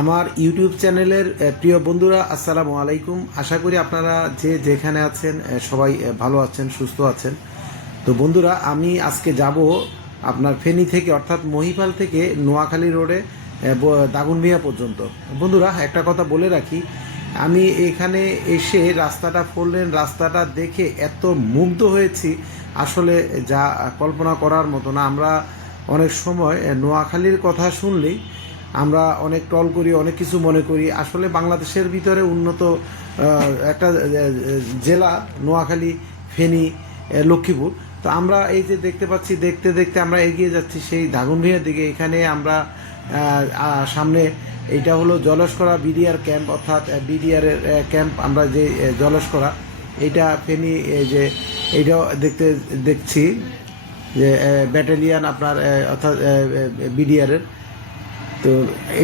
আমার ইউটিউব চ্যানেলের প্রিয় বন্ধুরা, আসসালামু আলাইকুম। আশা করি আপনারা যে যেখানে আছেন সবাই ভালো আছেন, সুস্থ আছেন। তো বন্ধুরা, আমি আজকে যাব আপনার ফেনী থেকে, অর্থাৎ মহিপাল থেকে নোয়াখালী রোডে দাগনভিয়া পর্যন্ত। বন্ধুরা, একটা কথা বলে রাখি, আমি এখানে এসে রাস্তাটা ফোরলেন রাস্তাটা দেখে এত মুগ্ধ হয়েছি, আসলে যা কল্পনা করার মতো না। আমরা অনেক সময় নোয়াখালীর কথা শুনলেই আমরা অনেক টল করি, অনেক কিছু মনে করি। আসলে বাংলাদেশের ভিতরে উন্নত একটা জেলা নোয়াখালী, ফেনী লক্ষ্মীপুর। তো আমরা এই যে দেখতে পাচ্ছি, দেখতে দেখতে আমরা এগিয়ে যাচ্ছি সেই দাগনভূঞার দিকে। এখানে আমরা সামনে এইটা হলো জলস্করা বিডিআর ক্যাম্প, অর্থাৎ বিডিআর ক্যাম্প আমরা যে জলস্করা, এইটা ফেনী যে এটাও দেখতে দেখছি যে ব্যাটালিয়ান আপনার অর্থাৎ বিডিআর এর। তো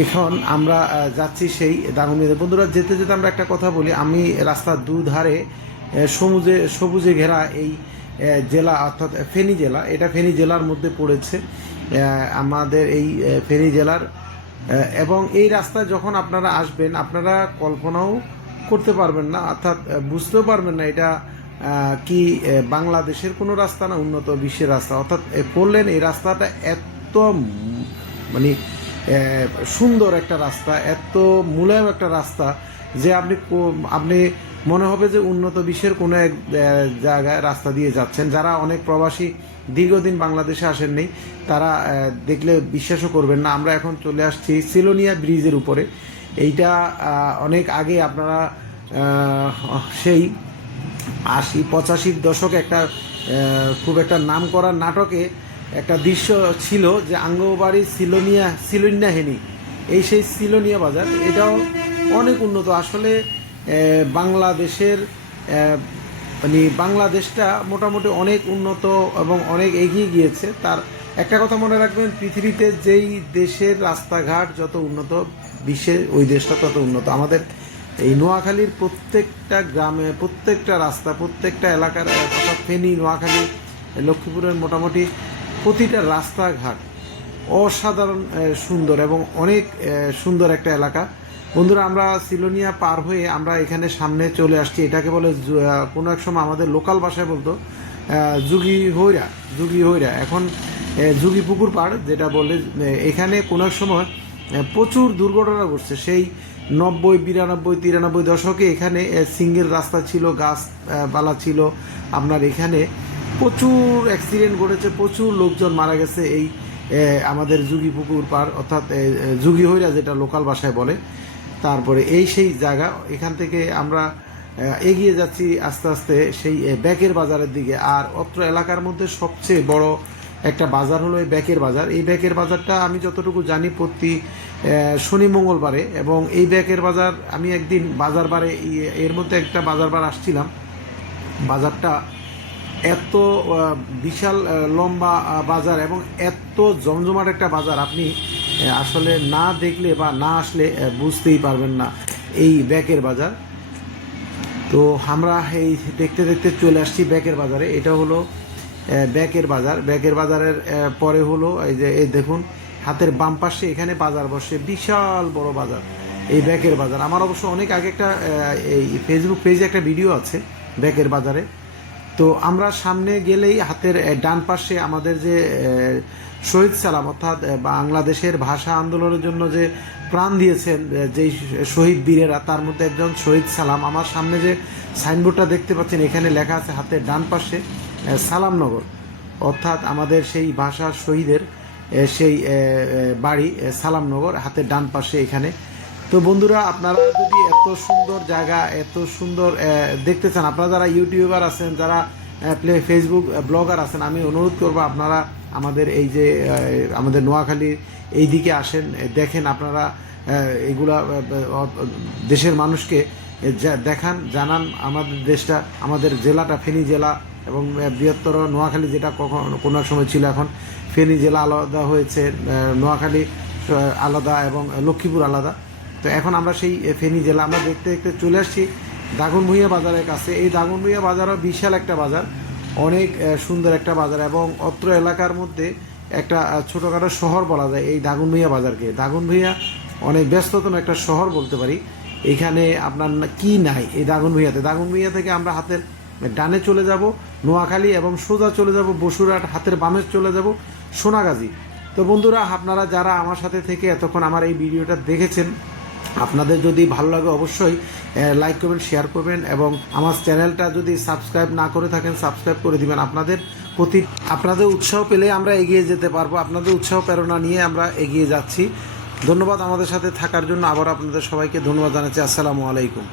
এখন আমরা যাচ্ছি সেই দাগনভূঞাতে বন্ধুরা যেতে যেতে আমরা একটা কথা বলি। আমি রাস্তার দুধারে আহ, সবুজে ঘেরা এই জেলা অর্থাৎ ফেনী জেলা এটা ফেনী জেলার মধ্যে পড়েছে আমাদের এই ফেনী জেলার এবং এই রাস্তায় যখন আপনারা আসবেন আপনারা কল্পনাও করতে পারবেন না অর্থাৎ বুঝতেও পারবেন না এটা কি বাংলাদেশের কোনো রাস্তা না উন্নত বিশ্বের রাস্তা। অর্থাৎ পড়লেন এই রাস্তাটা এত মানে সুন্দর একটা রাস্তা, এত মুলায়ম একটা রাস্তা যে আপনি আপনি মনে হবে যে উন্নত বিশ্বের কোনো এক জায়গায় রাস্তা দিয়ে যাচ্ছেন। যারা অনেক প্রবাসী দীর্ঘদিন বাংলাদেশে আসেননি, তারা দেখলে বিশ্বাসও করবেন না। আমরা এখন চলে আসছি সিলোনিয়া ব্রিজের উপরে। এইটা অনেক আগে আপনারা সেই আশি পঁচাশির দশকে একটা খুব একটা নাম করা নাটকে একটা দৃশ্য ছিল যে আঙ্গবাড়ি সিলোনিয়া সিলোনিয়া হেনি। এই সেই সিলোনিয়া বাজার, এটাও অনেক উন্নত। আসলে বাংলাদেশের মানে বাংলাদেশটা মোটামুটি অনেক উন্নত এবং অনেক এগিয়ে গিয়েছে। তার একটা কথা মনে রাখবেন, পৃথিবীতে যেই দেশের রাস্তাঘাট যত উন্নত বিশ্বের ওই দেশটা তত উন্নত। আমাদের এই নোয়াখালীর প্রত্যেকটা গ্রামে, প্রত্যেকটা রাস্তা, প্রত্যেকটা এলাকার, অর্থাৎ ফেনী, নোয়াখালী, লক্ষ্মীপুরের মোটামুটি প্রতিটা রাস্তাঘাট অসাধারণ সুন্দর এবং অনেক সুন্দর একটা এলাকা। বন্ধুরা, আমরা সিলোনিয়া পার হয়ে আমরা এখানে সামনে চলে আসছি। এটাকে বলে কোনো এক সময় আমাদের লোকাল ভাষায় বলতো যুগি হইরা যুগি হইরা। এখন যুগি পুকুর পাড়, যেটা বলে এখানে কোনো এক সময় প্রচুর দুর্ঘটনা ঘটছে। সেই নব্বই, বিরানব্বই, তিরানব্বই দশকে এখানে সিঙ্গেল রাস্তা ছিল, গাছ পালা ছিল। আপনার এখানে প্রচুর অ্যাক্সিডেন্ট ঘটেছে, প্রচুর লোকজন মারা গেছে এই আমাদের যুগি পুকুর পার, অর্থাৎ যুগি হইরা যেটা লোকাল ভাষায় বলে। তারপরে এই সেই জায়গা, এখান থেকে আমরা এগিয়ে যাচ্ছি আস্তে আস্তে সেই ব্যাকের বাজারের দিকে। আর অত্র এলাকার মধ্যে সবচেয়ে বড় একটা বাজার হলো এই ব্যাকের বাজার। এই ব্যাকের বাজারটা আমি যতটুকু জানি প্রতি শনি, মঙ্গলবারে এবং এই ব্যাকের বাজার আমি একদিন বাজার বারে ই- এর মধ্যে একটা বাজার বার আসছিলাম। বাজারটা এত বিশাল লম্বা বাজার এবং এত জমজমাট একটা বাজার, আপনি আসলে না দেখলে বা না আসলে বুঝতেই পারবেন না এই ব্যাকের বাজার। তো আমরা এই দেখতে দেখতে চলে আসছি ব্যাকের বাজারে। এটা হলো ব্যাকের বাজার। ব্যাকের বাজারের পরে হলো, এই যে, এই দেখুন, হাতের বাম পাশে এখানে বাজার বসে, বিশাল বড় বাজার, এই ব্যাকের বাজার। আমার অবশ্য অনেক আগে একটা এই ফেসবুক পেজে একটা ভিডিও আছে ব্যাকের বাজারে। তো আমরা সামনে গেলেই হাতের ডান পাশে আমাদের যে শহীদ সালাম অর্থাৎ বাংলাদেশের ভাষা আন্দোলনের জন্য যে প্রাণ দিয়েছেন যেই শহীদ বীরেরা, তার মধ্যে একজন শহীদ সালাম। আমার সামনে যে সাইনবোর্ডটা দেখতে পাচ্ছেন, এখানে লেখা আছে হাতের ডান পাশে সালামনগর। অর্থাৎ আমাদের সেই ভাষা শহীদের সেই বাড়ি সালামনগর, হাতের ডান পাশে এখানে। তো বন্ধুরা, আপনারা যদি এত সুন্দর জায়গা, এত সুন্দর দেখতে চান, আপনারা যারা ইউটিউবার আছেন, যারা প্লে, ফেসবুক ব্লগার আছেন, আমি অনুরোধ করব আপনারা আমাদের এই যে আমাদের নোয়াখালীর এই দিকে আসেন দেখেন আপনারা এগুলা দেশের মানুষকে দেখান, জানান আমাদের দেশটা, আমাদের জেলাটা, ফেনী জেলা এবং বৃহত্তর নোয়াখালী যেটা কখন, কোনো সময় ছিল এখন, ফেনী জেলা আলাদা হয়েছে নোয়াখালী আলাদা এবং লক্ষ্মীপুর আলাদা। তো এখন আমরা সেই ফেনী জেলা আমরা দেখতে দেখতে চলে আসছি দাগনভূঞা বাজারের কাছে। এই দাগনভূঞা বাজারও বিশাল একটা বাজার, অনেক সুন্দর একটা বাজার এবং অত্র এলাকার মধ্যে একটা ছোটোখাটো শহর বলা যায় এই দাগনভূঞা বাজারকে। দাগনভূঞা অনেক ব্যস্ততম একটা শহর বলতে পারি। এখানে আপনার কি নাই এই দাগনভূঞাতে দাগনভূঞা থেকে আমরা হাতের ডানে চলে যাব, নোয়াখালী এবং সোজা চলে যাব, বসুরহাট, হাতের বামে চলে যাব, সোনাগাজী। তো বন্ধুরা, আপনারা যারা আমার সাথে থেকে এতক্ষণ আমার এই ভিডিওটা দেখেছেন আপনাদের যদি ভালো লাগে অবশ্যই লাইক করবেন শেয়ার করবেন এবং আমার চ্যানেলটা যদি সাবস্ক্রাইব না করে থাকেন সাবস্ক্রাইব করে দিবেন। আপনাদের প্রতি, আপনাদের উৎসাহ পেলে আমরা এগিয়ে যেতে পারব। আপনাদের উৎসাহ, প্রেরণা নিয়ে আমরা এগিয়ে যাচ্ছি। ধন্যবাদ আমাদের সাথে থাকার জন্য। আবার আপনাদের সবাইকে ধন্যবাদ জানাচ্ছি। আসসালামু আলাইকুম।